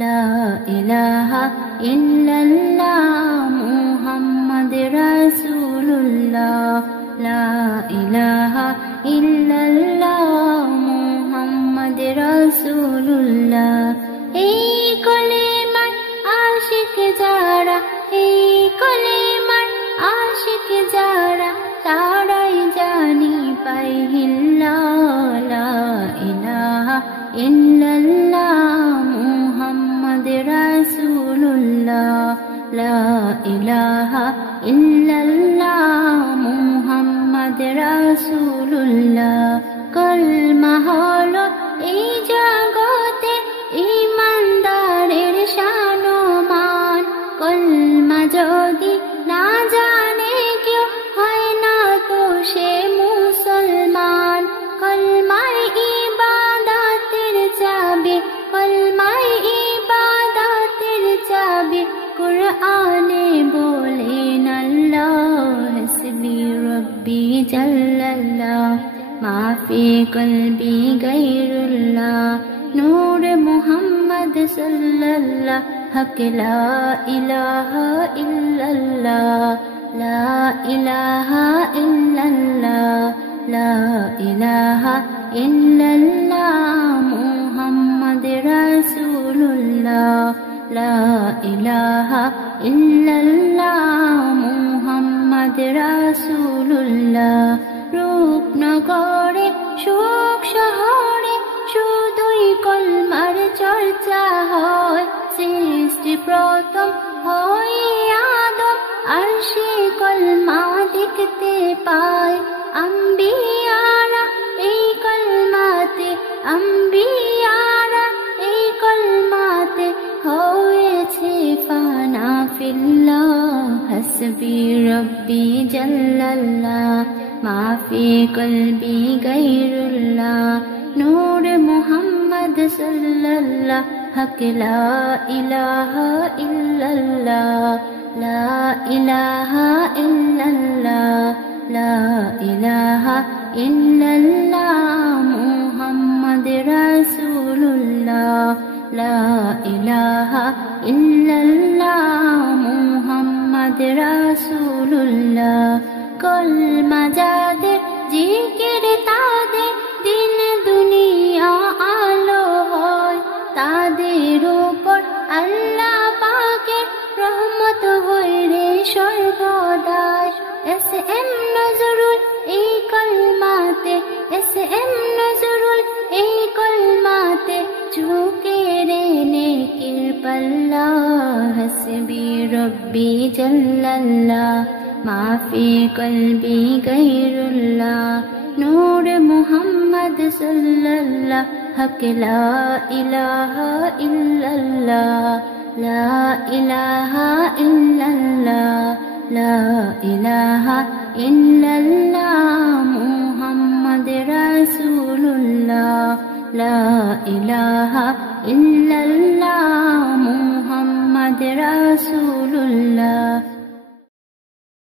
লা ইলাহা ইল্লাল্লাহ মুহাম্মাদ রাসূলুল্লাহ লা ইলাহা ইল্লাল্লাহ মুহাম্মাদ রাসূলুল্লাহ এই কলিমার আশিক যারা এই কলিমার আশিক যারা তারাই জানি পাই হিল্লাহ লা ইলাহা ইল্লাল্লাহ মুহাম্মাদ রাসূলুল্লাহ লা ইলাহা ইল্লাল্লাহ মুহাম্মাদ রাসূলুল্লাহ কলমা হলো এই জগতে ঈমানদারের শান ও মান কলমা যদি না জানে কেউ হয় না তো সে মুসলমান কলমায় ইবাদতের চাবি কলমায় ইবাদতের চাবি কুরআনে বলেন আল্লাহ হাসবি রব্বি জাল্লাল্লাহ মা ফি কলবি গায়রুল্লাহ নূর মুহাম্মদ সাল্লাল্লাহ হক লা ইলাহা ইল্লাল্লাহ লা ইলাহা ইল্লাল্লাহ লা ইলাহা ইল্লাল্লাহ মুহাম্মদ রাসূলুল্লাহ লা ইলাহা ইল্লাল্লাহ মুহাম্মদ রাসূলুল্লাহ রূপনগরে সুখ শহরে শুধুই কলমার চর্চা হয় সৃষ্টি প্রথম হয় আদম আর সে কলমা দেখতে পায় আম্বিয়ারা এই কলমাতে আম্বিয়ারা এই কলমাতে হয়েছে ফানা ফিল্লাহ হাসবি রব্বি জাল্লাল্লাহ মা ফি কলবি গায়রুল্লাহ নূর মুহাম্মদ সাল্লাল্লাহ হক লা ইলাহা ইল্লাল্লাহ লা ইলাহা ইল্লাল্লাহ লা ইলাহা ইল্লাল্লাহ মুহাম্মদ রাসূলুল্লাহ লা ইলাহা ইল্লাল্লাহ মুহাম্মদ রাসূলুল্লাহ কলমা যাদের জিকির তাদের দিন দুনিয়া আলো হয় তাদের উপর আল্লাহ পাকের রহমত হয় রে সর্বদাই এস এম নজরুল এই কলমাতে এস এম নজরুল এই কলমাতে ঝুঁকে রে নেকির পাল্লা হাসবি রব্বি জাল্লাল্লাহ মা ফি কলবি গায়রুল্লাহ নূর মুহাম্মদ সাল্লাল্লাহ হক লা ইলাহা ইল্লাল্লাহ লা ইলাহা ইল্লাল্লাহ লা ইলাহা ইল্লাল্লাহ মুহাম্মদ রাসূলুল্লাহ লা ইলাহা ইল্লাল্লাহ মুহাম্মদ রাসূলুল্লাহ